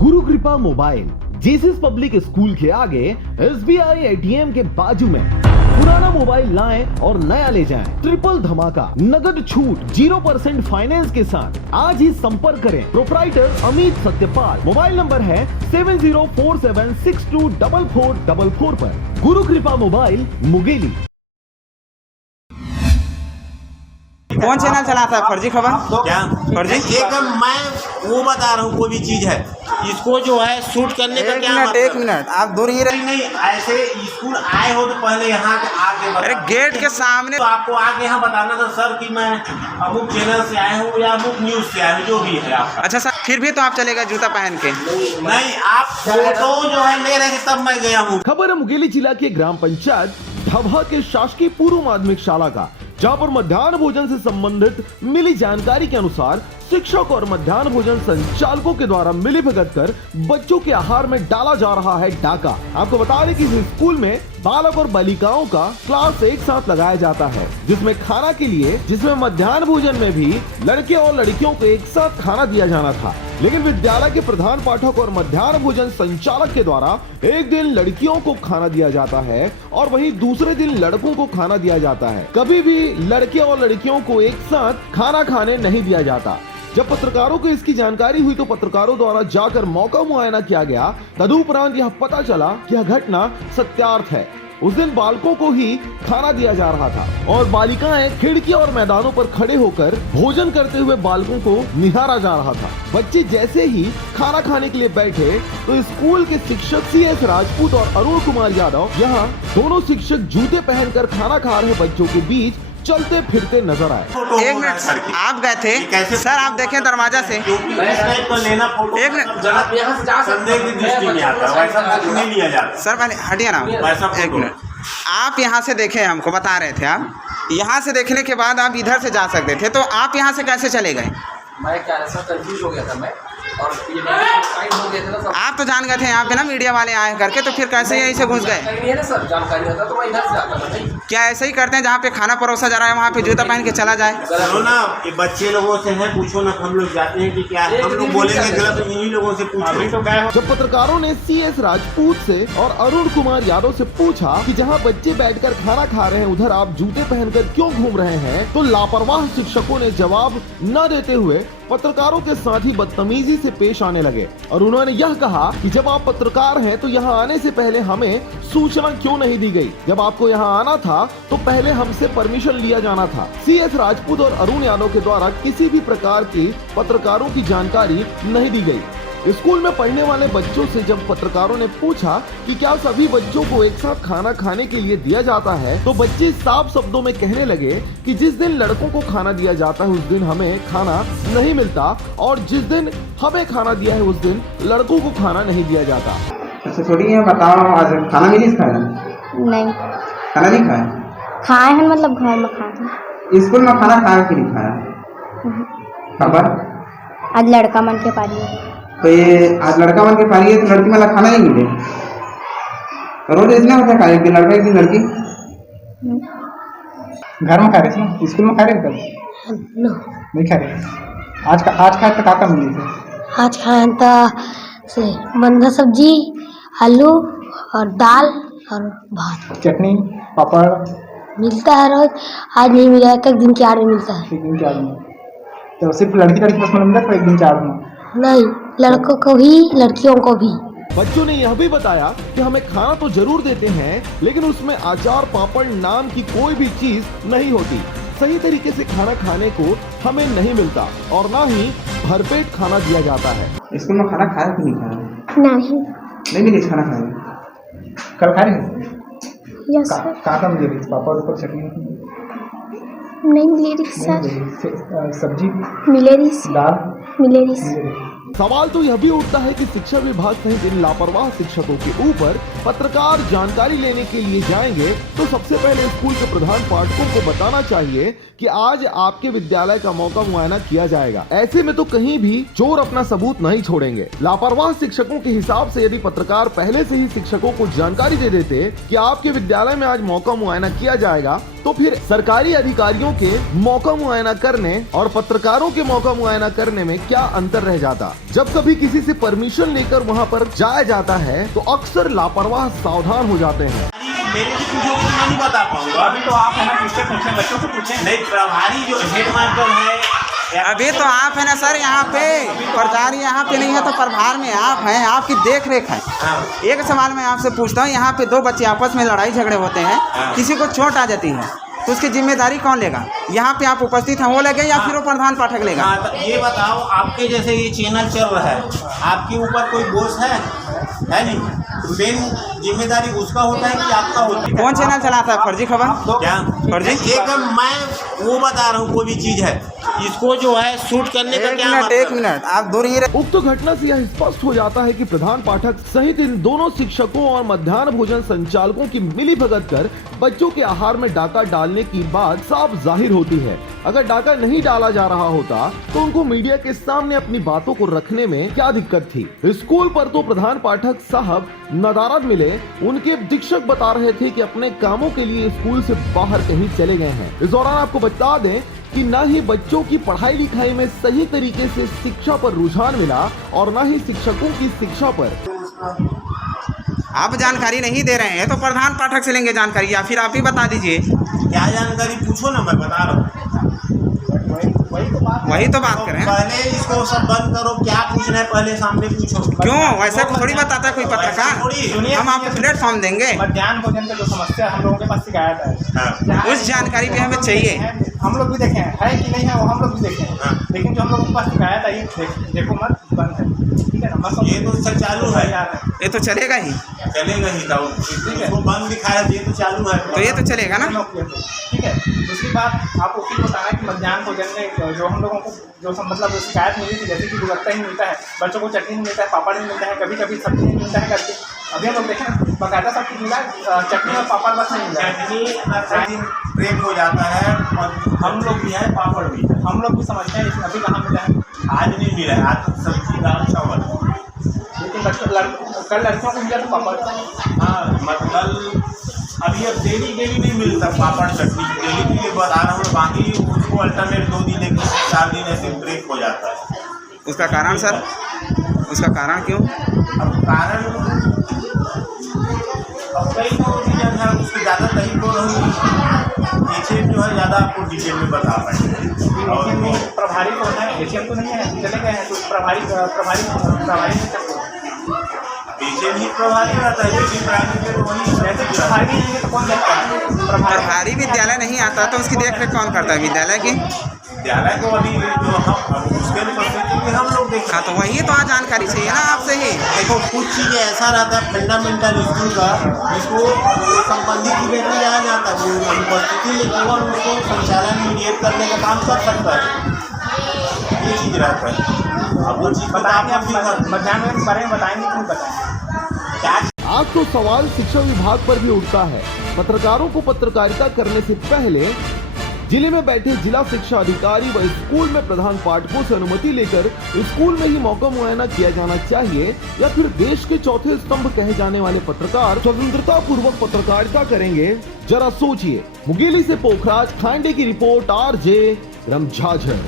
गुरु कृपा mobile Jesus public school के आगे SBI ATM के बाजू में पुराना मोबाइल लाएं और नया ले जाएं। ट्रिपल धमाका, नगद छूट, 0% फाइनेंस के साथ आज ही संपर्क करें। Proprietor Amit Satyapal. Mobile number है 7047624444 पर। गुरु कृपा मोबाइल, मुंगेली। कौन चैनल चलाता है? फर्जी खबर क्या फर्जी? एक मैं वो बता रहा हूँ, कोई भी चीज है इसको जो है शूट करने का क्या मतलब? एक मिनट आप दूर ही रहे। नहीं, ऐसे स्कूल आए हो तो पहले यहाँ आके अरे गेट के सामने तो आपको आके यहाँ बताना था सर कि मैं अमुक चैनल से आया हूँ या अमुक न्यूज से आया हूँ, जो भी है आपका। अच्छा सर, फिर भी तो आप चलेगा जूता पहन के? नहीं, आप फोटो जो है ले रहे थे तब मैं गया हूँ। खबर है मुंगेली जिला के ग्राम पंचायत ढबा के शासकीय पूर्व माध्यमिक शाला का, जहां पर मध्याह्न भोजन से संबंधित मिली जानकारी के अनुसार शिक्षक और मध्याह्न भोजन संचालकों के द्वारा मिलीभगत कर बच्चों के आहार में डाला जा रहा है डाका। आपको बता दें कि इस स्कूल में बालक और बालिकाओं का क्लास एक साथ लगाया जाता है, जिसमें खाना के लिए मध्याह्न भोजन में भी लड़के और लड़कियों को एक साथ खाना दिया जाना था। लेकिन विद्यालय के प्रधान पाठक और मध्याह्न भोजन संचालक के द्वारा एक दिन लड़कियों को खाना दिया जाता है और वहीं दूसरे दिन लड़कों को खाना दिया जाता है। कभी भी लड़के और लड़कियों को एक साथ खाना खाने नहीं दिया जाता। जब पत्रकारों को इसकी जानकारी हुई तो पत्रकारों द्वारा जाकर मौका मुआयना किया गया। तदुपरांत यह पता चला कि यह घटना सत्यार्थ है। उस दिन बालकों को ही खाना दिया जा रहा था और बालिकाएं खिड़की और मैदानों पर खड़े होकर भोजन करते हुए बालकों को निहारा जा रहा था। बच्चे जैसे ही खाना खाने के लिए बैठे तो स्कूल के शिक्षक CS राजपूत और अरुण कुमार यादव, यहाँ दोनों शिक्षक जूते पहनकर खाना खा रहे बच्चों के बीच चलते फिरते नजर आए। एक मिनट, आप गए थे सर? आप देखें दरवाजा से। एक मिनट संदेह की दृष्टि में आता है, वैसा फोटो नहीं लिया जाता सर, पहले हटिए ना। एक मिनट, आप यहाँ से देखे, हमको बता रहे थे आप यहाँ से देखने के बाद आप इधर से जा सकते थे, तो आप यहाँ से कैसे चले गए? मैं क्या ऐसा कंफ्यूज हो गया था मैं, और ये टाइम हो गया था ना। आप तो जान गए थे यहाँ पे ना मीडिया वाले आए करके, तो फिर कैसे यहीं से घुस गए? नहीं है ना सर, जानकारी होता तो मैं इधर से आता था। नहीं, क्या ऐसे ही करते हैं जहाँ पे खाना परोसा जा रहा है वहाँ पे जूता पहन के चला जाए? चलो ना, ये बच्चे लोगों से है, पूछो ना। हम लोग जाते हैं कि क्या हम लोग बोलेंगे गलत तो इन्हीं लोगों से पूछो। जब पत्रकारों ने CS राजपूत से और अरुण कुमार यादव से पूछा कि जहां बच्चे बैठकर खाना खा रहे हैं उधर आप जूते पहनकर क्यों घूम रहे हैं, तो लापरवाह शिक्षकों ने जवाब न देते हुए पत्रकारों के साथ ही बदतमीजी से पेश आने लगे और उन्होंने यह कहा कि जब आप पत्रकार हैं तो यहाँ आने से पहले हमें सूचना क्यों नहीं दी गई? जब आपको यहाँ आना था तो पहले हमसे परमिशन लिया जाना था। CS राजपूत और अरुण यादव के द्वारा किसी भी प्रकार की पत्रकारों की जानकारी नहीं दी गई। स्कूल में पढ़ने वाले बच्चों से जब पत्रकारों ने पूछा कि क्या सभी बच्चों को एक साथ खाना खाने के लिए दिया जाता है, तो बच्चे साफ शब्दों में कहने लगे कि जिस दिन लड़कों को खाना दिया जाता है उस दिन हमें खाना नहीं मिलता और जिस दिन हमें खाना दिया है उस दिन लड़कों को खाना नहीं दिया जाता। अच्छा छोड़िए, बताओ आज खाना मिली खाया? नहीं खाना नहीं खाया? खाए हैं, मतलब घर में खाए हैं। स्कूल में खाना खाया कि नहीं खाया? खबर आज लड़का मन के पारी है। तो ये आज लड़का मन के पारी है तो लड़की वाला खाना नहीं मिले? रोज इतना होता है, एक दिन लड़का एक दिन लड़की। घर में खा रहे थे, स्कूल में खा रहे थे? नहीं खा रहे। आज खाए तो काका मिली थे? आज खाए तो से बंधा सब्जी, आलू और दाल और भात, चटनी पापड़ मिलता है रोज। आज नहीं मिला, एक दिन के आड़े मिलता है। एक दिन के आदमी तो सिर्फ लड़की बस में मिलता है, एक दिन के आदमी नहीं, लड़कों को भी लड़कियों को भी। बच्चों ने यह भी बताया कि हमें खाना तो जरूर देते हैं लेकिन उसमें अचार पापड़ नाम की कोई भी चीज नहीं होती। सही तरीके से खाना खाने को हमें नहीं मिलता और ना ही भरपेट खाना दिया जाता है। स्कूल में खाना खाया कि नहीं खाया? नहीं मिले खाना खाया? कल खा रहे? Yes sir. काका मिले पापड़ ऊपर चटनी नहीं मिले सर। सब्जी मिले दाल मिले। सवाल तो यह भी उठता है कि शिक्षा विभाग सहित इन लापरवाह शिक्षकों के ऊपर पत्रकार जानकारी लेने के लिए जाएंगे तो सबसे पहले स्कूल के प्रधान पाठकों को बताना चाहिए कि आज आपके विद्यालय का मौका मुआयना किया जाएगा। ऐसे में तो कहीं भी चोर अपना सबूत नहीं छोड़ेंगे। लापरवाह शिक्षकों के हिसाब से यदि पत्रकार पहले से ही शिक्षकों को जानकारी दे देते कि आपके विद्यालय में आज मौका मुआयना किया जाएगा तो फिर सरकारी अधिकारियों के मौका मुआयना करने और पत्रकारों के मौका मुआयना करने में क्या अंतर रह जाता। जब कभी किसी से परमिशन लेकर वहां पर जाया जाता है तो अक्सर लापरवाह सावधान हो जाते हैं। मेरे से पूछो तो मैं नहीं बता पाऊंगा। अभी तो आप है ना किससे पूछें, बच्चों से पूछें। नहीं, प्रभारी जो हेड मास्टर है अभी तो आप है ना सर यहाँ पे, प्रचार यहाँ पे नहीं है तो प्रभार में आप हैं, आपकी देख रेख है। एक सवाल मैं आपसे पूछता हूँ, यहाँ पे दो बच्चे आपस में लड़ाई झगड़े होते हैं, किसी को चोट आ जाती है तो उसकी जिम्मेदारी कौन लेगा? यहाँ पे आप उपस्थित हैं वो लेगा या फिर वो प्रधान पाठक लेगा? हाँ, तो ये बताओ, आपके जैसे ये चैनल चल रहा है, आपके ऊपर कोई बोझ है नहीं? मेन जिम्मेदारी उसका होता है कि आपका होता है? कौन चैनल चलाता है फर्जी खबर? क्या फर्जी? एक मैं वो बता रहा हूँ, कोई भी चीज है इसको जो है शूट करने का क्या मतलब? एक मिनट आप दूर ही रहे। उक्त घटना से यह स्पष्ट हो जाता है कि प्रधान पाठक सहित इन दोनों शिक्षकों और मध्याह्न भोजन संचालकों की मिलीभगत कर बच्चों के आहार में डाका डालने की बात साफ जाहिर होती है। अगर डाका नहीं डाला जा रहा होता तो उनको मीडिया के सामने अपनी बातों को रखने में क्या दिक्कत थी? स्कूल पर तो प्रधान पाठक साहब नदारद मिले, उनके शिक्षक बता रहे थे कि अपने कामों के लिए स्कूल से बाहर कहीं चले गए हैं। इस दौरान आपको बता दें कि न ही बच्चों की पढ़ाई लिखाई में सही तरीके से शिक्षा पर रुझान मिला और न ही शिक्षकों की शिक्षा पर। आप जानकारी नहीं दे रहे हैं तो प्रधान पाठक से लेंगे जानकारी, या फिर आप ही बता दीजिए। क्या जानकारी पूछो ना, मैं बता रहा हूँ। वही तो बात करें। पहले इसको सब बंद करो, क्या पूछना है पहले सामने पूछो। क्यों वैसे थोड़ी बताता है कोई पत्रकार? हम आपको प्लेटफॉर्म देंगे। मध्याह्न भोजन का जो समस्या हम लोगों के पास शिकायत है, उस जानकारी भी हमें चाहिए। हम लोग भी देखे है कि नहीं है वो हम लोग भी देखे हैं, लेकिन जो हम लोगों के पास शिकायत आई देखो मत बंद है, ठीक है ना? ये तो सर चालू है, ये तो चलेगा ही, चलेगा ही था। इसको बंद दिखाया, ये तो चालू है, तो ये तो चलेगा ना? ठीक है। दूसरी बात आपको फिर बताना कि मध्याह्न भोजन में जो हम लोगों को जो मतलब शिकायत मिली थी, जैसे कि गुणवत्ता ही मिलता है, बच्चों को चटनी नहीं मिलता है, पापड़ नहीं मिलता है, कभी कभी सब्जी नहीं मिलता है करके। अभी हम लोग देखें बाकायदा सब कुछ मिला, चटनी और पापड़ बस नहीं मिला है। चटनी ब्रेक हो जाता है और हम लोग भी है, पापड़ भी है, हम लोग भी समझते हैं, लेकिन अभी कहाँ मिला है? आज नहीं मिला है, आज तो सब्जी दाल चावल। लेकिन कल लड़कियों को मिला तो पापड़। हाँ, मतलब अभी अब डेली नहीं मिलता पापड़ चटनी, डेली के लिए बता रहा हूँ। बाकी उसको अल्टरनेट 2 दिन 4 दिन ऐसे ब्रेक हो जाता है। उसका कारण सर, उसका कारण क्यों? अब कारण अब कई तो रीजन है, उसकी ज़्यादा तरीक को रहूँगी पीछे जो है ज़्यादा आपको डिटेल में बता पाएंगे। और वो प्रभारी कौन है? एशियन तो नहीं है, चले गए हैं तो प्रभारी पीछे भी प्रभारी रहता है, लेकिन प्राइवेट में तो वही वैसे प्रभारी नहीं है तो कौन देखता है? प्रभारी विद्यालय नहीं आता तो उसकी देख रेख कौन करता है? विद्यालय की विद्यालय को अभी जो हम उसके लिए हम लोग देखें। हाँ, तो वही तो आज जानकारी चाहिए ना आपसे ही। देखो कुछ चीज़ें ऐसा रहता है फंडामेंटल स्कूल का, जिसको संबंधित की बेटी जाया जाता है, वो अनुपस्थिति में केवल उसको संचालन मीडिएट करने का काम कर सकता है, ये चीज़ रहता है। अब वो चीज़ बताएंगे, आप मध्याह्न के बारे में बताएंगे कि नहीं बताएंगे? आज तो सवाल शिक्षा विभाग पर भी उठता है। पत्रकारों को पत्रकारिता करने से पहले जिले में बैठे जिला शिक्षा अधिकारी व स्कूल में प्रधान पाठकों से अनुमति लेकर स्कूल में ही मौका मुआयना किया जाना चाहिए, या फिर देश के चौथे स्तंभ कहे जाने वाले पत्रकार स्वतंत्रता पूर्वक पत्रकारिता करेंगे? जरा सोचिए। मुंगेली से पोखराज खांडे की रिपोर्ट, RJ रमझाझर।